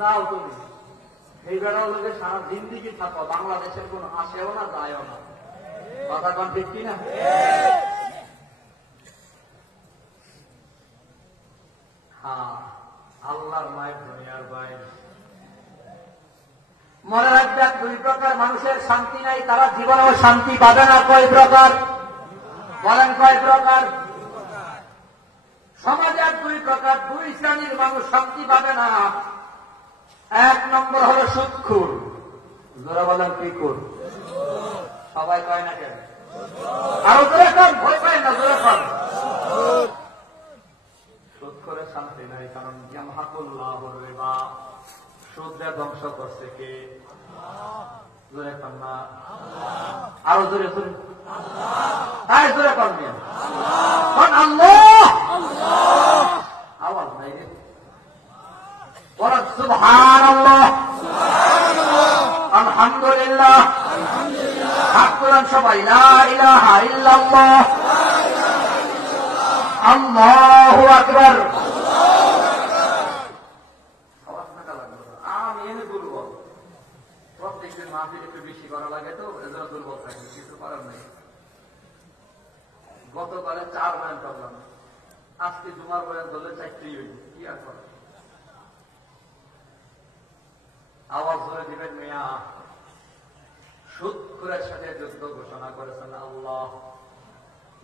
যাও তুমি এই বেড়ার লোকের সারা জিন্দিগি থাকো, বাংলাদেশের কোন আসেও না যায়ও না। কথা কন ঠিক কিনা? হ্যাঁ, আল্লাহর মায়ের দুনিয়ার বাইরে। মনে রাখবেন, দুই প্রকার মানুষের শান্তি নাই, তারা জীবনেও শান্তি পাবে না। কয় প্রকার বলেন? কয় প্রকার? সমাজের দুই প্রকার, দুই শ্রেণীর মানুষ শান্তি পাবে না। এক নম্বর হলো সুদখোর। যারা বলেন কি কর, সবাই কয় না কেন? আরো জোরে কম, ভয় পায় না, জোরে কম। সুদখোরের শান্তি নাই, কারণ ইয়ামহাকুল্লাহুর রিবা, সুদ দিয়ে ধ্বংস করছে কে? জোরে কম না, আরো জোরে জোরে, তাই জোরে কম দিন। আল্লাহ আওয়াজ নাই রে, বলেন সুবহানাল্লাহ, আলহামদুলিল্লাহ, হাত তুলেন সবাই, লা ইলাহা ইল্লাল্লাহ, আল্লাহু আকবার। আমি এনে দুর্বল, প্রত্যেকদিন মাহফিল একটু বেশি করা লাগে তো এজন্য দুর্বল থাকে, কিছু করার নেই। গতকালে 4 বয়ান করলাম, আজকে জুমার বয়ান ধরলে 4টেই হইল, কি আর করে। আওয়াজ ধরে দিবেন মিয়া। সুদখোরের সাথে যুদ্ধ ঘোষণা করেছেন আল্লাহ।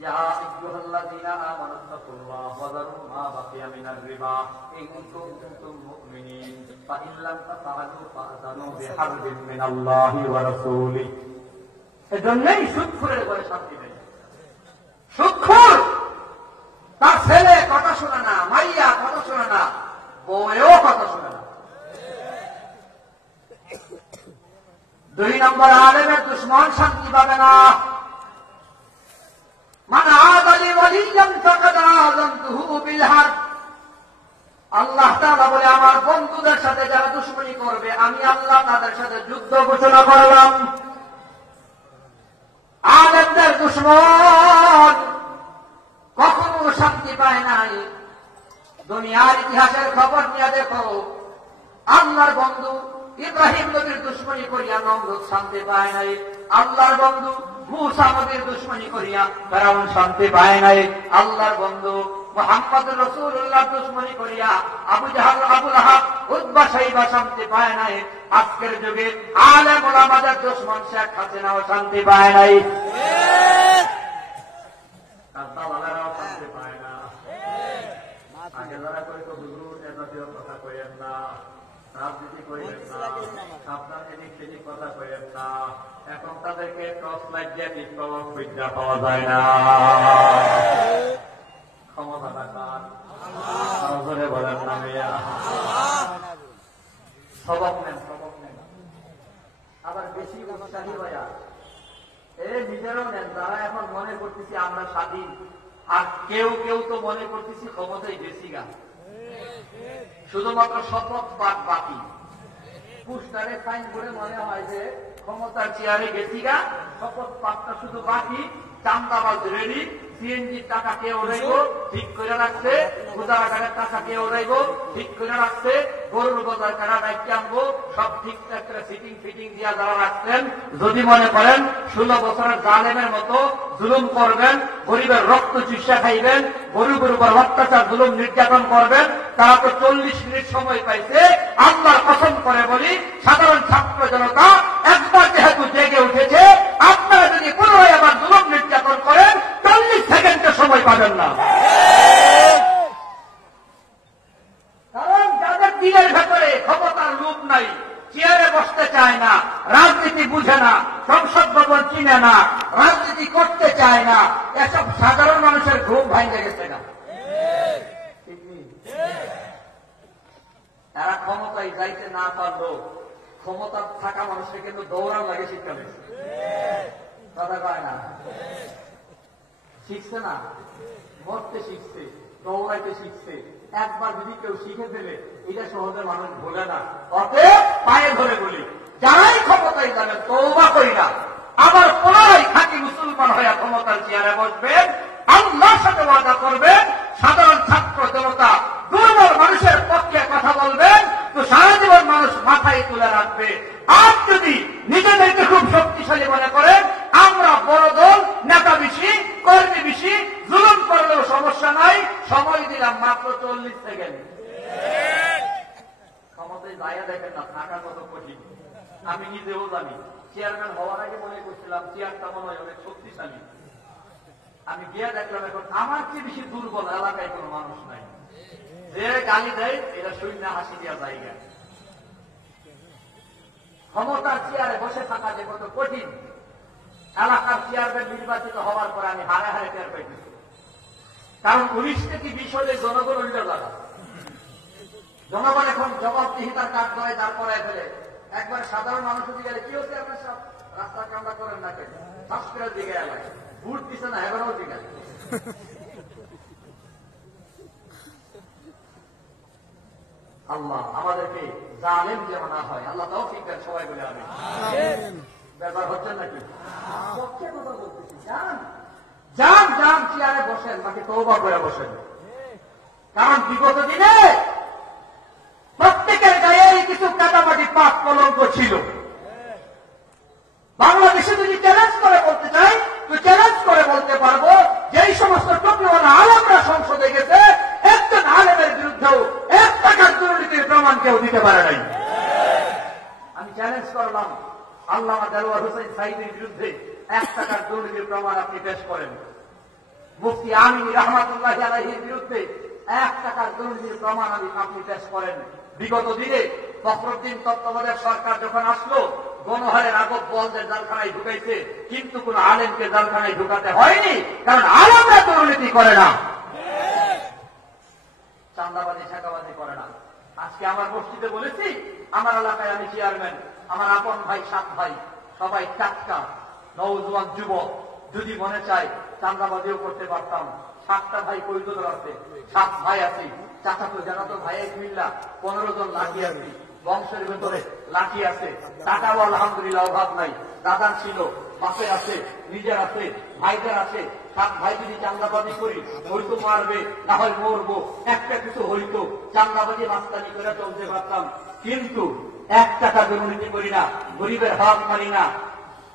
ইয়া আইয়ুহাল্লাযীনা আমানু তাকুল্লাহ ওয়া যারু মা বাকিয়া মিনার রিবা ইন কুনতুম মুমিনিন ফাইন লাম তাফআলু ফাআযানু বিহারবিন মিনাল্লাহি ওয়া রাসূলিহি। এজন্যই সুদখোরের ঘরে শান্তি নেই। সুদখোর তার ছেলে কথা শোনে না, মাইয়া কথা শোনে না, বউও কথা শোনে না। 2 নম্বর, আলেমের দুশমন শান্তি পাবে না। মান আযালি ওয়ালিয়ান ফাকাদ আযানতুহু বিল হারব। আল্লাহ তাআলা বলে, আমার বন্ধুদের সাথে যারা দুশমনী করবে, আমি আল্লাহ তাদের সাথে যুদ্ধ ঘোষণা করলাম। আলেমদের দুশমন কখনো শান্তি পায় নাই। দুনিয়ার ইতিহাসের খবর নিয়ে দেখো, আল্লাহর বন্ধু ইব্রাহিম নবীর দুশমনী করিয়া নমরুদ শান্তি পায় নাই। আল্লাহর বন্ধু মূসা নবীর দুশমনী করিয়া ফেরাউন শান্তি পায় নাই। আল্লাহর বন্ধু মুহাম্মদ রাসূলুল্লাহ দুশমনী করিয়া আবু জাহল, আবু লাহাব, উতবা, শাইবা শান্তি পায় নাই। আজকের যুগে আলেম ওলামাদের দুশমন শেখ হাসিনাও শান্তি পায় নাই, তার দালালেরাও শান্তি পায় না। আগে যারা কই তো হুজুর এ জাতীয় কথা কইেন না, রাজনীতি করেন না, আপনার এদিক সেদিক কথা করেন না। এখন তাদেরকে টর্চ লাইট দিয়ে ঠিক পাওয়া খুঁজা পাওয়া যায় না। ক্ষমতাটা কার? নজরে বলেন না মিয়া। সবক নেন, সবক নেন। আবার বেশি উৎসাহী হইয়া নিজেরাও নেন। তারা এখন মনে করতেছি আমরা স্বাধীন, আর কেউ কেউ তো মনে করতেছি ক্ষমতাই বেশি গা। শুধুমাত্র শপথ পাঠ বাকি। পুস্টারে সাইন করে মনে হয় যে ক্ষমতার চেয়ারে গেছি গা, শপথ পাঠটা শুধু বাকি। চান্দাবাজ রেডি, সিএনজির টাকা কে ওড়াইব ঠিক করে রাখছে, মুদারাগারের টাকা কে ওড়াইব ঠিক করে রাখছে, গরুর বাজার কারা দায়িত্ব আনবো সব ঠিকঠাক করে ফিটিং ফিটিং দিয়া যারা রাখছেন। যদি মনে করেন 16 বছরের জালেমের মতো জুলুম করবেন, গরিবের রক্ত চুষা খাইবেন, গরিবের উপর অত্যাচার জুলুম নির্যাতন করবেন, তারা তো 40 মিনিট সময় পাইছে। আল্লাহর কসম করে বলি, সাধারণ ছাত্র জনতা একবার যেহেতু জেগে উঠেছে, আপনারা যদি পুনরায় আবার জুলুম নির্যাতন করেন 40 সেকেন্ডের সময় পাবেন না। কারণ যাদের দিনের ভেতরে ক্ষমতার লোভ নাই, চেয়ারে বসতে চায় না, রাজনীতি বুঝে না, সংসদ ভবন চিনে না, রাজনীতি করতে চায় না, এসব সাধারণ মানুষের ঘুম ভাঙে গেছে না। এরা ক্ষমতায় যাইতে না পারলো, ক্ষমতা থাকা মানুষকে কিন্তু দৌড়ান লাগে শীতকালে। কথা কয় না? শিখছে না, মরতে শিখছে, দৌড়াইতে শিখছে। একবার যদি কেউ শিখে ফেলে, এটা সহজে মানুষ ভোলে না। অতএব পায়ে ধরে বলি, যারাই ক্ষমতায় যাবেন তওবা করি না, আবার পুনরায় খাঁটি মুসলমান হয়ে ক্ষমতার চেয়ারে বসবেন, আল্লাহর সাথে ওয়াদা করবেন, সাধারণ ছাত্র জনতা দুর্বল মানুষের পক্ষে কথা বলবেন, তো সারা জীবন মাথায় তুলে রাখবে। আর যদি নিজেদেরকে খুব শক্তিশালী মনে করেন, আমরা বড় দল, নেতা বেশি, কর্মী বেশি, জুলুম করলেও সমস্যা নাই, সময় দিলাম মাত্র 40 সেকেন্ড। ক্ষমতায় যাইয়া দেখেন না থাকা কত কঠিন। আমি নিজেও জানি, চেয়ারম্যান হওয়ার আগে মনে করছিলাম চেয়ারটা মনে হয় অনেক শক্তিশালী। আমি গিয়ে দেখলাম এখন আমার চেয়ে বেশি দুর্বল এলাকায় কোনো মানুষ নাই। যে গালি দেয় এটা শূন্য হাসি দেওয়া জায়গা। ক্ষমতার চেয়ারে বসে থাকা যে কত কঠিন, এলাকার চেয়ারম্যান নির্বাচিত হওয়ার পর আমি হারে হারে টের পাইতেছি। কারণ 19 থেকে 20 হলে জনগণ উল্টো লাগা। জনগণ এখন জবাবদিহিতার কাজ করে, তারপরে ফেলে একবার সাধারণ মানুষের দিকে কি হচ্ছে আপনার সব রাস্তার কামড়া করেন না কেন, হসপিটাল দিকে এলাকায় ভোট দিচ্ছে না, এগারো দিকে। আল্লাহ আমাদেরকে জালেম যেন না হয়, আল্লাহ তাও ঠিক দেন, সবাই বলে আমি ব্যাপার হচ্ছে নাকি পক্ষে কথা বলতেছি। যান যান যান চেয়ারে বসেন, বাকি তওবা করে বসেন। কারণ বিগত দিনে প্রত্যেকের গায়ে কিছু কাটামাটি পাপ কলঙ্ক ছিল। বাংলাদেশে যদি চ্যালেঞ্জ করে বলতে চাই তো চ্যালেঞ্জ করে বলতে পারবো, যেই সমস্ত টুপিওয়ালা আলেমরা সংসদে গেছে, একজন আলেমের বিরুদ্ধেও 1 টাকার দুর্নীতির প্রমাণ কেউ দিতে পারে নাই। আমি চ্যালেঞ্জ করলাম, আল্লামা দেলোয়ার হোসেন সাঈদীর বিরুদ্ধে 1 টাকার দুর্নীতির প্রমাণ আপনি পেশ করেন। মুফতি আমিন রহমাতুল্লাহি আলাইহির বিরুদ্ধে 1 টাকার দুর্নীতির প্রমাণ আপনি পেশ করেন। বিগত দিনে ফখরুদ্দিন তত্ত্বাবধায়ক সরকার যখন আসলো, গণহারে রাঘব বলদের জালখানায় ঢুকাইছে, কিন্তু কোন আলেমকে জালখানায় ঢুকাতে হয়নি, কারণ আলেমরা দুর্নীতি করে না, চাঁদাবাজি ঠেকাবাজি করে না। আজকে আমার মসজিদে বলেছি, আমার এলাকায় আমি চেয়ারম্যান, আমার আপন ভাই 7 ভাই, সবাই টাটকা নওজোয়ান যুবক। যদি মনে চাই চাঁদাবাজিও করতে পারতাম। 7টা ভাই কৈদর আছে, 7 ভাই আছি, চাচাতো জানাতো ভাই মিল্লা 15 জন লাঠি আছি, বংশের ভেতরে লাঠি আছে, টাকাও আলহামদুলিল্লাহ অভাব নাই। দাদার ছিল, বাপের আছে, নিজের আছে, ভাইদের আছে। 7 ভাই যদি চাঁদাবাজি করি, হয়তো মারবে, না হয় মরবো, একটা কিছু হইতো, চাঁদাবাজি মাস্তানি করে চলতে পারতাম। কিন্তু 1 টাকা দুর্নীতি করি না, গরিবের হক মারি না,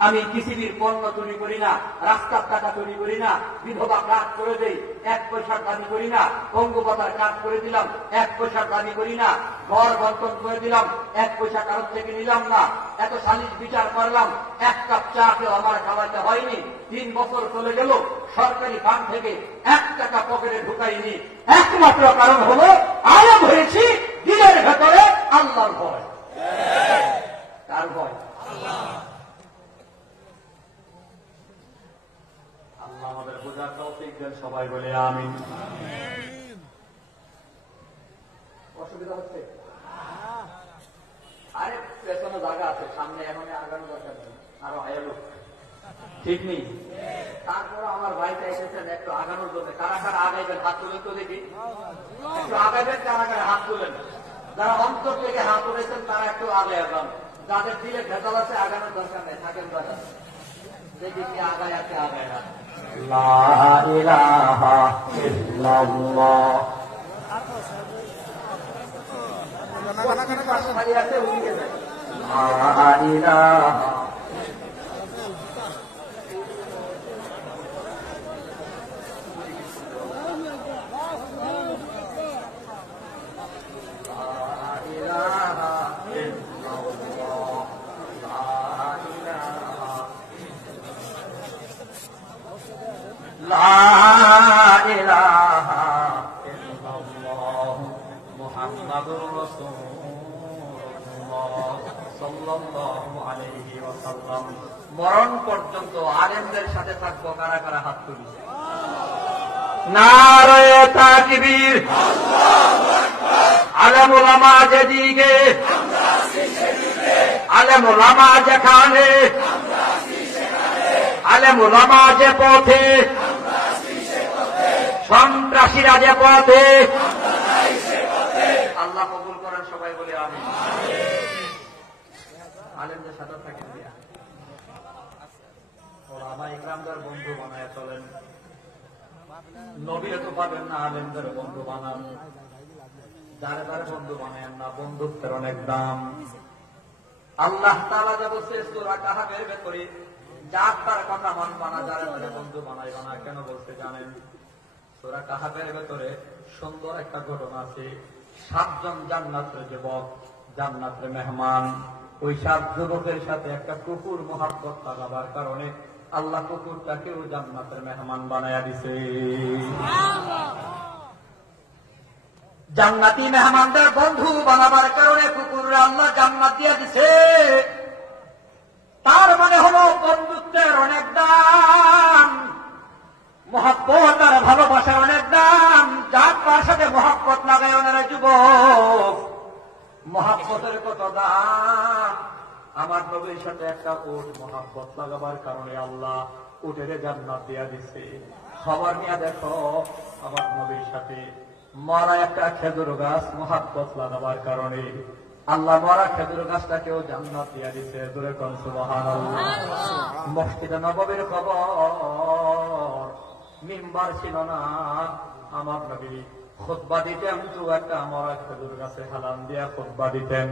আমি কৃষিবির পণ্য চুরি করি না, রাস্তার টাকা চুরি করি না, বিধবা কাজ করে দেই 1 পয়সার দাবি করি না, পঙ্গুপাতার কাজ করে দিলাম 1 পয়সার দাবি করি না, ঘর বন্টন করে দিলাম 1 পয়সা কারোর থেকে নিলাম না, এত সালিশ বিচার করলাম, 1 কাপ চা কেউ আমার খাওয়াইতে হয়নি। 3 বছর চলে গেল, সরকারি ফান্ড থেকে 1 টাকা পকেটে ঢুকাইনি। একমাত্র কারণ হলো আলেম হয়েছি, দিনের ভেতরে আল্লাহর ভয়। কার ভয়? আমাদের বোঝার তৌফিক দেন, সবাই বলে আমিন। অসুবিধা হচ্ছে? আরে পেছনে জায়গা আছে, সামনে এখন আগানো দরকার নেই, আরো আয়ালো ঠিক নেই। তারপরে আমার ভাইটা এসেছেন একটু আগানোর জন্য। কারা কারা আগাইবেন হাত তুলেন তো দেখি, একটু আগাইবেন, কারা কারা হাত তুলেন। যারা অন্তর থেকে হাত তুলেছেন তারা একটু আগে আগান, যাদের দিলে ভেজাল আছে আগানোর দরকার নেই, থাকেন দরকার দেখি কি আগায় আছে, আগায় না। লা ইলাহা ইল্লাল্লাহ। খালি আছে উঠিয়ে যায়। লা ইলাহা মুহাম্মাদুর রাসূলুল্লাহ সাল্লাল্লাহু আলাইহি ওয়াসাল্লাম। মরণ পর্যন্ত আলেমদের সাথে থাকবো। কারা কারা হাত তুলি? নারায়ে তাকবীর, আল্লাহু আকবার। আলেম ওলামা যেদিকে, আলেম ওলামা যেখানে, আলেম ওলামা যে পথে, সন্ত্রাসীরা যে পথে, আল্লাহ কবুল করেন, সবাই বলে আমিন। আলেমদের সাথে থাকেন, ওলামা ইকরামদের বন্ধু বানায় চলেন। নবীরে তো পাবেন না, আলেমদের বন্ধু বানান। যারে তারে বন্ধু বানায়েন না, বন্ধুত্বের অনেক দাম। আল্লাহ তাআলা যা বলছে সূরা কাহাফের ভেতরে, যার তার কথা মানবা না, যার তার বন্ধু বানাইবা না, কেন বলতে জানেন? সূরা কাহাফের ভেতরে সুন্দর একটা ঘটনা আছে। 7 জন জান্নাতের যুবক, জান্নাতের মেহমান, ওই 7 যুবকের সাথে একটা কুকুর মহব্বত লাগাবার কারণে আল্লাহ কুকুরটাকেও জান্নাতের মেহমান বানায়া দিছে। জান্নাতি মেহমানদের বন্ধু বানাবার কারণে কুকুররা আল্লাহ জান্নাত দিয়ে দিছে। তার মানে হলো বন্ধুত্বের অনেক দাম, মহব্বত আর ভালোবাসার অনেক দাম। যার তার সাথে মহব্বত লাগায় ওনারা যুবক, মহব্বতের কত দাম। আমার নবীর সাথে একটা উট মহব্বত লাগাবার কারণে আল্লাহ উটের জান্নাত দিয়া দিছে। খবর নিয়ে দেখো, আমার নবীর সাথে মরা একটা খেজুর গাছ মহব্বত লাগাবার কারণে আল্লাহ মরা খেজুর গাছটাকেও জান্নাত দিয়া দিছে। জোরে কোন সুবহানাল্লাহ। মসজিদে নববীর খবর, মিম্বার ছিল না, আমার নবী খুতবা দিতেন তো একটা মরা খেজুর গাছে হালাম দিয়া খুতবা দিতেন।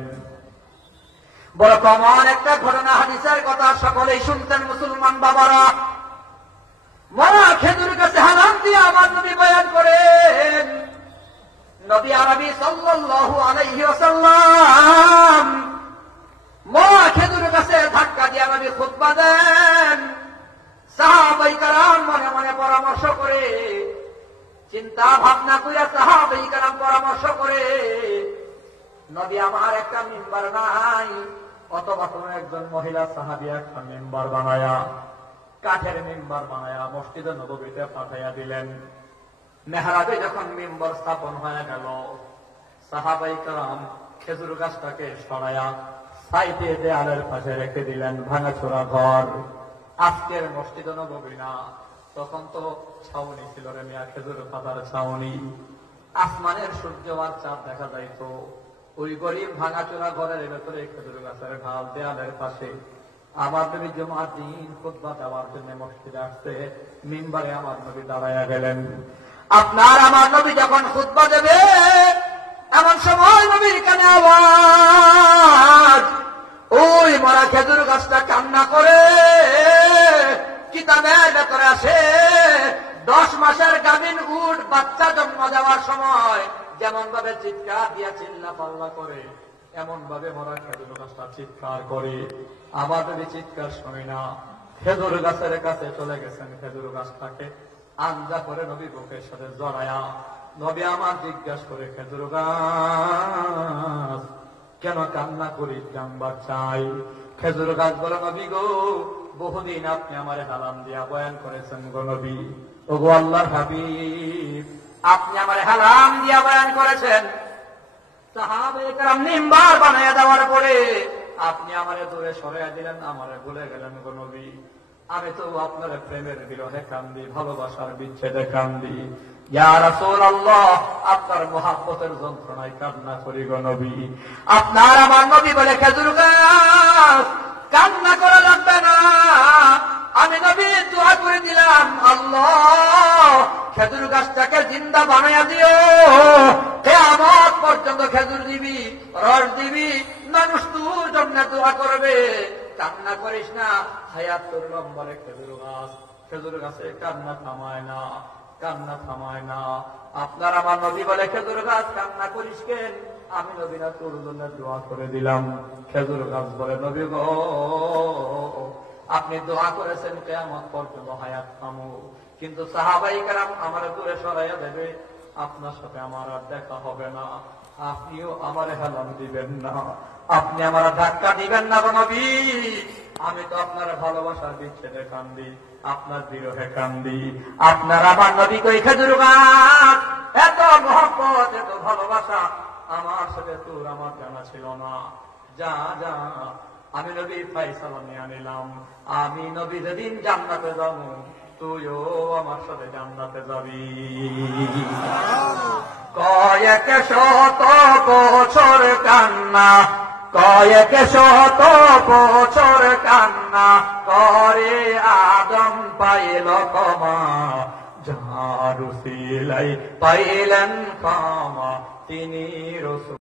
বড় কমন একটা ঘটনা, হাদিসের কথা সকলেই শুনতেন মুসলমান বাবারা। মরা খেজুর গাছে হালাম দিয়ে আমার নবী বয়ান করেন। নবী আরবি সাল্লাল্লাহু আলাইহি ওয়াসাল্লাম মরা খেজুর গাছে ধাক্কা দিয়ে নবী খুতবা দেন। সাহাবায়ে কেরাম মনে মনে পরামর্শ করে, চিন্তা ভাবনা করে সাহাবায়ে কেরাম পরামর্শ করে, নবী আমার একটা মিম্বার নাই, অথবা কোন একজন মহিলা সাহাবী একটা মিম্বার বানায়া, কাঠের মিম্বার বানায়া মসজিদে নববীতে পাঠাইয়া দিলেন। মেহরাবে যখন মিম্বার স্থাপন হয়ে গেল, সাহাবায়ে কেরাম খেজুর গাছটাকে সরায়া সাইডে দেয়ালের পাশে রেখে দিলেন। ভাঙাচোরা ঘর, আজকের মসজিদে নববী না, তখন তো ছাউনি ছিল রে মিয়া, খেজুর পাতার ছাউনি। আসমানের সূর্য আর চাঁদ দেখা যাইত। ওই গরিব ভাঙাচোরা ঘরের ভেতরে খেজুর গাছের ঢাল দেয়ালের পাশে আমার নবী জুমার দিন খুতবা দেওয়ার জন্য মসজিদে আসছে। মিম্বারে আমার নবী দাঁড়াইয়া গেলেন। আপনার আমার নবী যখন খুতবা দেবে, এমন সময় নবীর কানে আওয়াজ, ওই মরা খেজুর গাছটা কান্না করে। কিতাবের ভেতরে আসে 10 মাসের গাভীন উট বাচ্চা জন্ম দেওয়ার সময় যেমন ভাবে চিৎকার দিয়া চিল্লা পাল্লা করে, এমন ভাবে মরা খেজুর গাছটা চিৎকার করে। আমার নবী চিৎকার শুনি না, খেজুর গাছের কাছে চলে গেছেন। খেজুর গাছটাকে আঞ্জা করে নবী বুকের সাথে জড়ায়া নবী আমার জিজ্ঞাসা করে, খেজুর গাছ কেন কান্না করি, জানবার চাই। খেজুর গাছ বলে, নবী গো, বহুদিন আপনি আমারে হালাম দিয়া বয়ান করেছেন গো নবী। ও গো আল্লাহর হাবিব, আপনি আমারে হালাম দিয়া বয়ান করেছেন। সাহাবায়ে কেরাম মিম্বার বানায়া দেওয়ার পরে আপনি আমারে দূরে সরাইয়া দিলেন, আমারে ভুলে গেলেন গো নবী। আমি তো আপনার প্রেমের বিরহে কান্দি, ভালোবাসার বিচ্ছেদে কান্দি। ইয়া রাসূলুল্লাহ, আপনার মহব্বতের যন্ত্রণায় কান্না করি গো নবী। আপনার আমার নবী বলে, খেজুর গাছ কান্না করা লাগবে না, আমি নবী দোয়া করে দিলাম, আল্লাহ খেজুর গাছটাকে জিন্দা বানাইয়া দিও, কিয়ামত পর্যন্ত খেজুর দিবি, রস দিবি, মানুষ তোর জন্য দোয়া করবে। কান্না করিস না, হায়াত তোর লম্বরে খেজুর গাছ, খেজুর গাছে কান্না থামায় না, কান্না থামায় না। আপনার আমার নবী বলে, খেজুর গাছ কান্না করিস কেন, আমি নবী না তোর জন্য দোয়া করে দিলাম। খেজুর গাছ বলে, নবী গো, আপনি দোয়া করেছেন কিয়ামত পর্যন্ত হায়াত থামু, কিন্তু সাহাবায়ে কেরাম আমার দূরে সরাইয়া দেবে, আপনার সাথে আমার আর দেখা হবে না, আপনিও আমারে হেলান দিবেন না, আপনি আমার ধাক্কা দিবেন না গো নবী। আমি তো আপনার ভালোবাসার বিচ্ছেদে কান্দি, আপনার বিরহে কান্দি। আপনার আমার নবী কই খেজুর গাছ, এত মহব্বত, এত ভালোবাসা আমার সাথে তোর আমার জানা ছিল না। যা যা, আমি নবী ফায়সালা নিয়ে নিলাম, আমি নবী যেদিন জান্নাতে যাব, তুইও আমার সাথে জান্নাতে যাবি। কয়েক শত বছর কান্না, কয়েক শত বছর কান্না করে আদম পাইল ক্ষমা, যার উসিলাই পাইলেন ক্ষমা, তিনি রাসূল।